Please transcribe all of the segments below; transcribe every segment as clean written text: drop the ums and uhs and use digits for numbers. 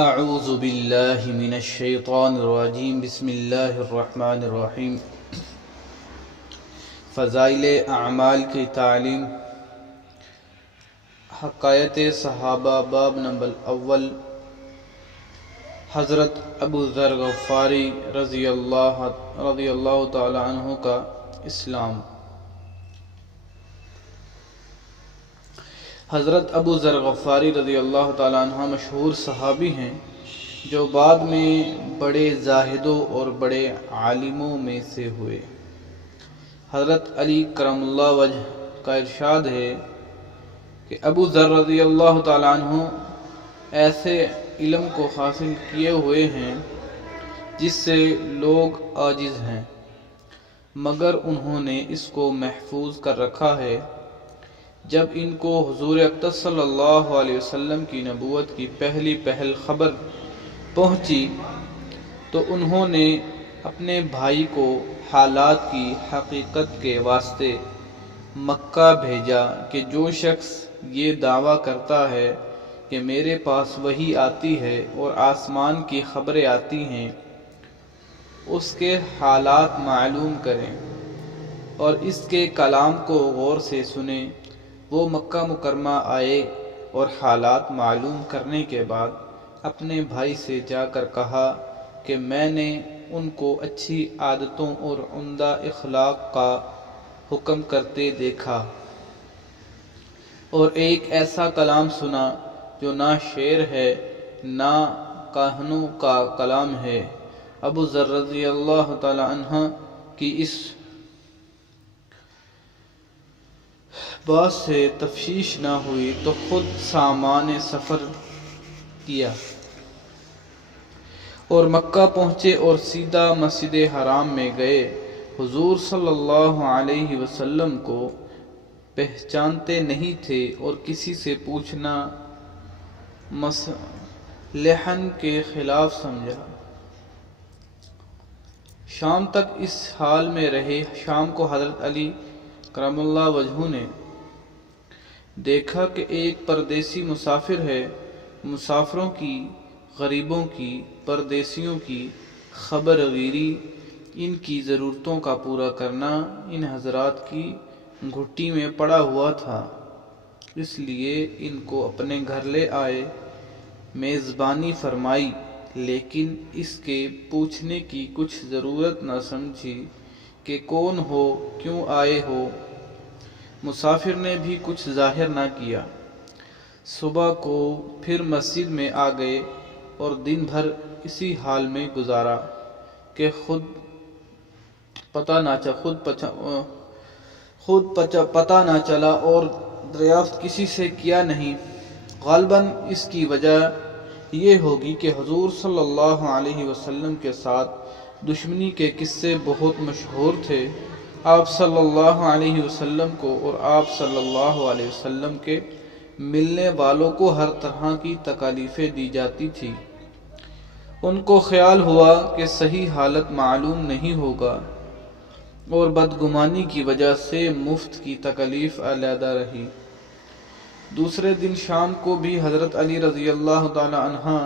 اعوذ باللہ من الشیطان الرجیم بسم اللہ الرحمن الرحیم۔ فضائل اعمال کی تعلیم، حکایت صحابہ، باب نمبر اول۔ حضرت ابو ذر غفاری رضی اللہ تعالی عنہ کا اسلام۔ حضرت ابو ذر غفاری رضی اللہ تعالی عنہ مشہور صحابی ہیں جو بعد میں بڑے زاہدوں اور بڑے عالموں میں سے ہوئے۔ حضرت علی کرم اللہ وجہ کا ارشاد ہے کہ ابو ذر رضی اللہ تعالی عنہ ایسے علم کو حاصل کیے ہوئے ہیں جس سے لوگ عاجز ہیں، مگر انہوں نے اس کو محفوظ کر رکھا ہے۔ جب ان کو حضور اقدس صلی اللہ علیہ وسلم کی نبوت کی پہل خبر پہنچی تو انہوں نے اپنے بھائی کو حالات کی حقیقت کے واسطے مکہ بھیجا کہ جو شخص یہ دعویٰ کرتا ہے کہ میرے پاس وحی آتی ہے اور آسمان کی خبریں آتی ہیں، اس کے حالات معلوم کریں اور اس کے کلام کو غور سے سنیں۔ وہ مکہ مکرمہ آئے اور حالات معلوم کرنے کے بعد اپنے بھائی سے جا کر کہا کہ میں نے ان کو اچھی عادتوں اور عمدہ اخلاق کا حکم کرتے دیکھا اور ایک ایسا کلام سنا جو نہ شعر ہے نہ کاہنوں کا کلام ہے۔ ابو ذر رضی اللہ تعالی عنہ کی اس بات سے تفشیش نہ ہوئی تو خود سامان سفر کیا اور مکہ پہنچے اور سیدھا مسجد حرام میں گئے۔ حضور صلی اللہ علیہ وسلم کو پہچانتے نہیں تھے اور کسی سے پوچھنا مصلحت کے خلاف سمجھا۔ شام تک اس حال میں رہے۔ شام کو حضرت علی کرم اللہ وجہ نے دیکھا کہ ایک پردیسی مسافر ہے۔ مسافروں کی، غریبوں کی، پردیسیوں کی خبر گیری، ان کی ضرورتوں کا پورا کرنا ان حضرات کی گھٹی میں پڑا ہوا تھا، اس لیے ان کو اپنے گھر لے آئے، میزبانی فرمائی، لیکن اس کے پوچھنے کی کچھ ضرورت نہ سمجھی کہ کون ہو، کیوں آئے ہو۔ مسافر نے بھی کچھ ظاہر نہ کیا۔ صبح کو پھر مسجد میں آ گئے اور دن بھر اسی حال میں گزارا کہ خود پتہ نہ چلا اور دریافت کسی سے کیا نہیں۔ غالباً اس کی وجہ یہ ہوگی کہ حضور صلی اللہ علیہ وسلم کے ساتھ دشمنی کے قصے بہت مشہور تھے۔ آپ صلی اللہ علیہ وسلم کو اور آپ صلی اللہ علیہ وسلم کے ملنے والوں کو ہر طرح کی تکالیفیں دی جاتی تھی۔ ان کو خیال ہوا کہ صحیح حالت معلوم نہیں ہوگا اور بدگمانی کی وجہ سے مفت کی تکلیف علیحدہ رہی۔ دوسرے دن شام کو بھی حضرت علی رضی اللہ تعالی عنہ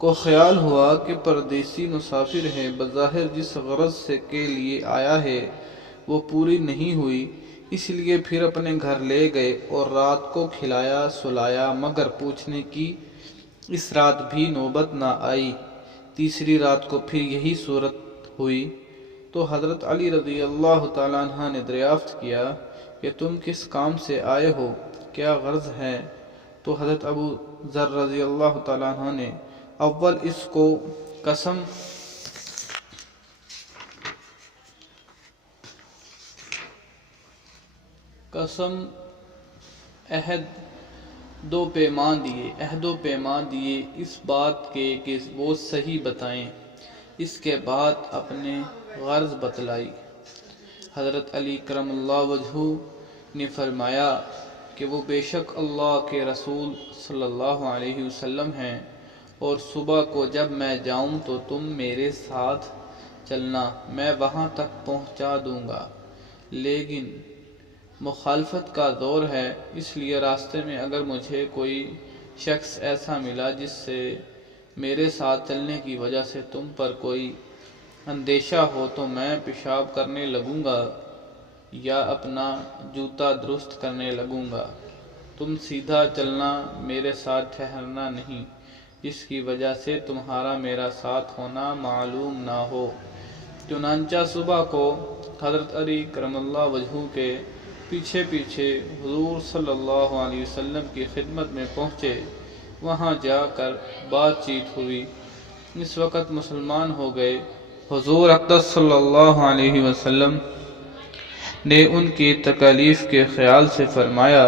کو خیال ہوا کہ پردیسی مسافر ہے، بظاہر جس غرض سے کے لیے آیا ہے وہ پوری نہیں ہوئی، اس لیے پھر اپنے گھر لے گئے اور رات کو کھلایا سلایا، مگر پوچھنے کی اس رات بھی نوبت نہ آئی۔ تیسری رات کو پھر یہی صورت ہوئی تو حضرت علی رضی اللہ تعالی عنہ نے دریافت کیا کہ تم کس کام سے آئے ہو، کیا غرض ہے؟ تو حضرت ابو ذر رضی اللہ تعالی عنہ نے اول اس کو قسم عہد و پیمان دیے اس بات کے کہ وہ صحیح بتائیں۔ اس کے بعد اپنے غرض بتلائی۔ حضرت علی کرم اللہ وجہ نے فرمایا کہ وہ بے شک اللہ کے رسول صلی اللہ علیہ وسلم ہیں، اور صبح کو جب میں جاؤں تو تم میرے ساتھ چلنا، میں وہاں تک پہنچا دوں گا، لیکن مخالفت کا دور ہے، اس لیے راستے میں اگر مجھے کوئی شخص ایسا ملا جس سے میرے ساتھ چلنے کی وجہ سے تم پر کوئی اندیشہ ہو تو میں پیشاب کرنے لگوں گا یا اپنا جوتا درست کرنے لگوں گا۔ تم سیدھا چلنا، میرے ساتھ ٹھہرنا نہیں، جس کی وجہ سے تمہارا میرا ساتھ ہونا معلوم نہ ہو۔ چنانچہ صبح کو حضرت علی کرم اللہ وجہہ کے پیچھے پیچھے حضور صلی اللہ علیہ وسلم کی خدمت میں پہنچے۔ وہاں جا کر بات چیت ہوئی۔ اس وقت مسلمان ہو گئے۔ حضور اقدس صلی اللہ علیہ وسلم نے ان کی تکالیف کے خیال سے فرمایا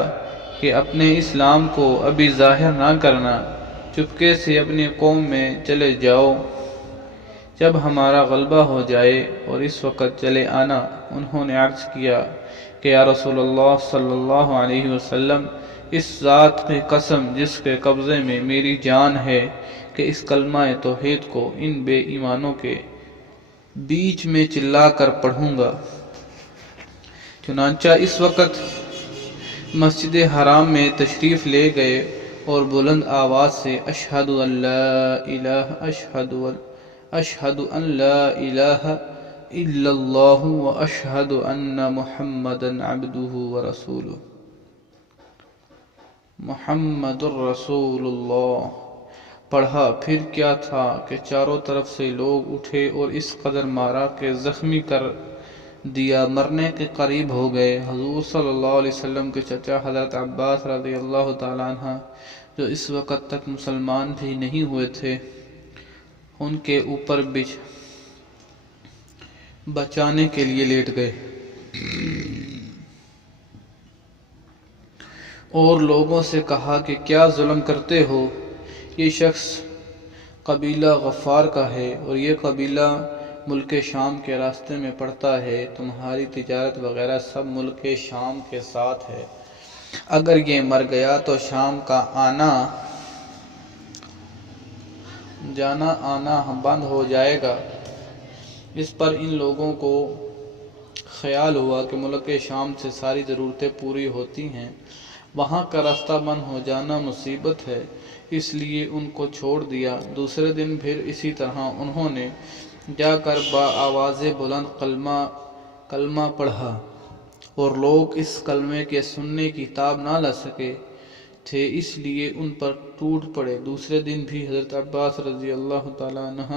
کہ اپنے اسلام کو ابھی ظاہر نہ کرنا، چپکے سے اپنی قوم میں چلے جاؤ، جب ہمارا غلبہ ہو جائے اور اس وقت چلے آنا۔ انہوں نے عرض کیا کہ یا رسول اللہ صلی اللہ علیہ وسلم، اس ذات کی قسم جس کے قبضے میں میری جان ہے کہ اس کلمہ توحید کو ان بے ایمانوں کے بیچ میں چلا کر پڑھوں گا۔ چنانچہ اس وقت مسجد حرام میں تشریف لے گئے اور بلند آواز سے اشہد ان لا الہ الا اللہ و اشہد ان محمدا عبدہ و رسولہ، محمد الرسول اللہ پڑھا۔ پھر کیا تھا کہ چاروں طرف سے لوگ اٹھے اور اس قدر مارا کہ زخمی کر دیا، مرنے کے قریب ہو گئے۔ حضور صلی اللہ علیہ وسلم کے چچا حضرت عباس رضی اللہ تعالیٰ عنہ، جو اس وقت تک مسلمان بھی نہیں ہوئے تھے، ان کے اوپر بچانے کے لیے لیٹ گئے اور لوگوں سے کہا کہ کیا ظلم کرتے ہو؟ یہ شخص قبیلہ غفار کا ہے اور یہ قبیلہ ملک شام کے راستے میں پڑتا ہے۔ تمہاری تجارت وغیرہ سب ملک شام کے ساتھ ہے۔ اگر یہ مر گیا تو شام کا جانا آنا بند ہو جائے گا۔ اس پر ان لوگوں کو خیال ہوا کہ ملک شام سے ساری ضرورتیں پوری ہوتی ہیں، وہاں کا راستہ بند ہو جانا مصیبت ہے، اس لیے ان کو چھوڑ دیا۔ دوسرے دن پھر اسی طرح انہوں نے جا کر بآواز بلند کلمہ پڑھا اور لوگ اس کلمے کے سننے کی تاب نہ لا سکے تھے، اس لیے ان پر ٹوٹ پڑے۔ دوسرے دن بھی حضرت عباس رضی اللہ تعالیٰ عنہ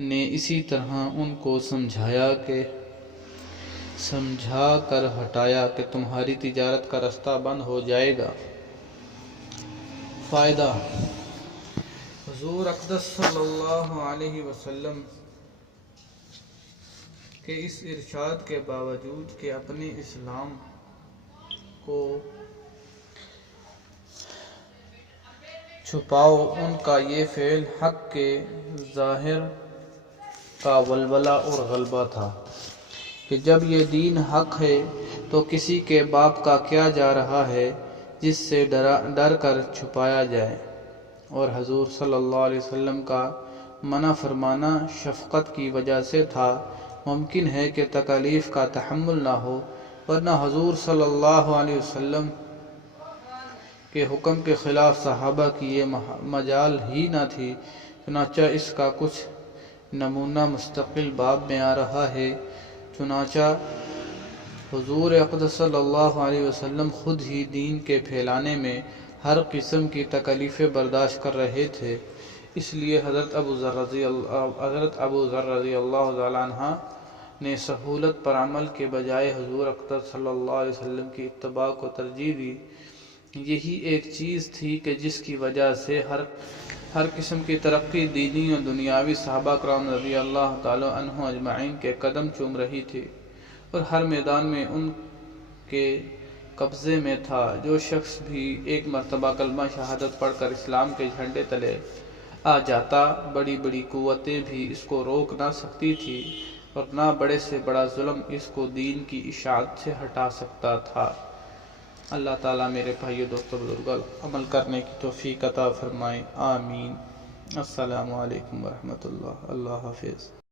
نے اسی طرح ان کو سمجھا کر ہٹایا کہ تمہاری تجارت کا راستہ بند ہو جائے گا۔ فائدہ: حضور اقدس صلی اللہ علیہ وسلم کے اس ارشاد کے باوجود کہ اپنے اسلام کو چھپاؤ، ان کا یہ فعل حق کے ظاہر کا ولولہ اور غلبہ تھا کہ جب یہ دین حق ہے تو کسی کے باپ کا کیا جا رہا ہے جس سے ڈر کر چھپایا جائے، اور حضور صلی اللہ علیہ وسلم کا منع فرمانا شفقت کی وجہ سے تھا۔ ممکن ہے کہ تکالیف کا تحمل نہ ہو، ورنہ حضور صلی اللہ علیہ وسلم کے حکم کے خلاف صحابہ کی یہ مجال ہی نہ تھی۔ چنانچہ اس کا کچھ نمونہ مستقل باب میں آ رہا ہے۔ چنانچہ حضور اقدس صلی اللہ علیہ وسلم خود ہی دین کے پھیلانے میں ہر قسم کی تکالیفیں برداشت کر رہے تھے، اس لیے حضرت ابو ذر رضی اللہ تعالیٰ عنہ نے سہولت پر عمل کے بجائے حضور اقدس صلی اللہ علیہ وسلم کی اتباع کو ترجیح دی۔ یہی ایک چیز تھی کہ جس کی وجہ سے ہر قسم کی ترقی دینی و دنیاوی صحابہ کرام رضی اللہ تعالیٰ عنہ اجمعین کے قدم چوم رہی تھی اور ہر میدان میں ان کے قبضے میں تھا۔ جو شخص بھی ایک مرتبہ کلمہ شہادت پڑھ کر اسلام کے جھنڈے تلے آ جاتا، بڑی بڑی قوتیں بھی اس کو روک نہ سکتی تھی اور نہ بڑے سے بڑا ظلم اس کو دین کی اشاعت سے ہٹا سکتا تھا۔ اللہ تعالیٰ میرے بھائیو دوستو بزرگوں عمل کرنے کی توفیق عطا فرمائے، آمین۔ السلام علیکم ورحمۃ اللہ۔ اللہ حافظ۔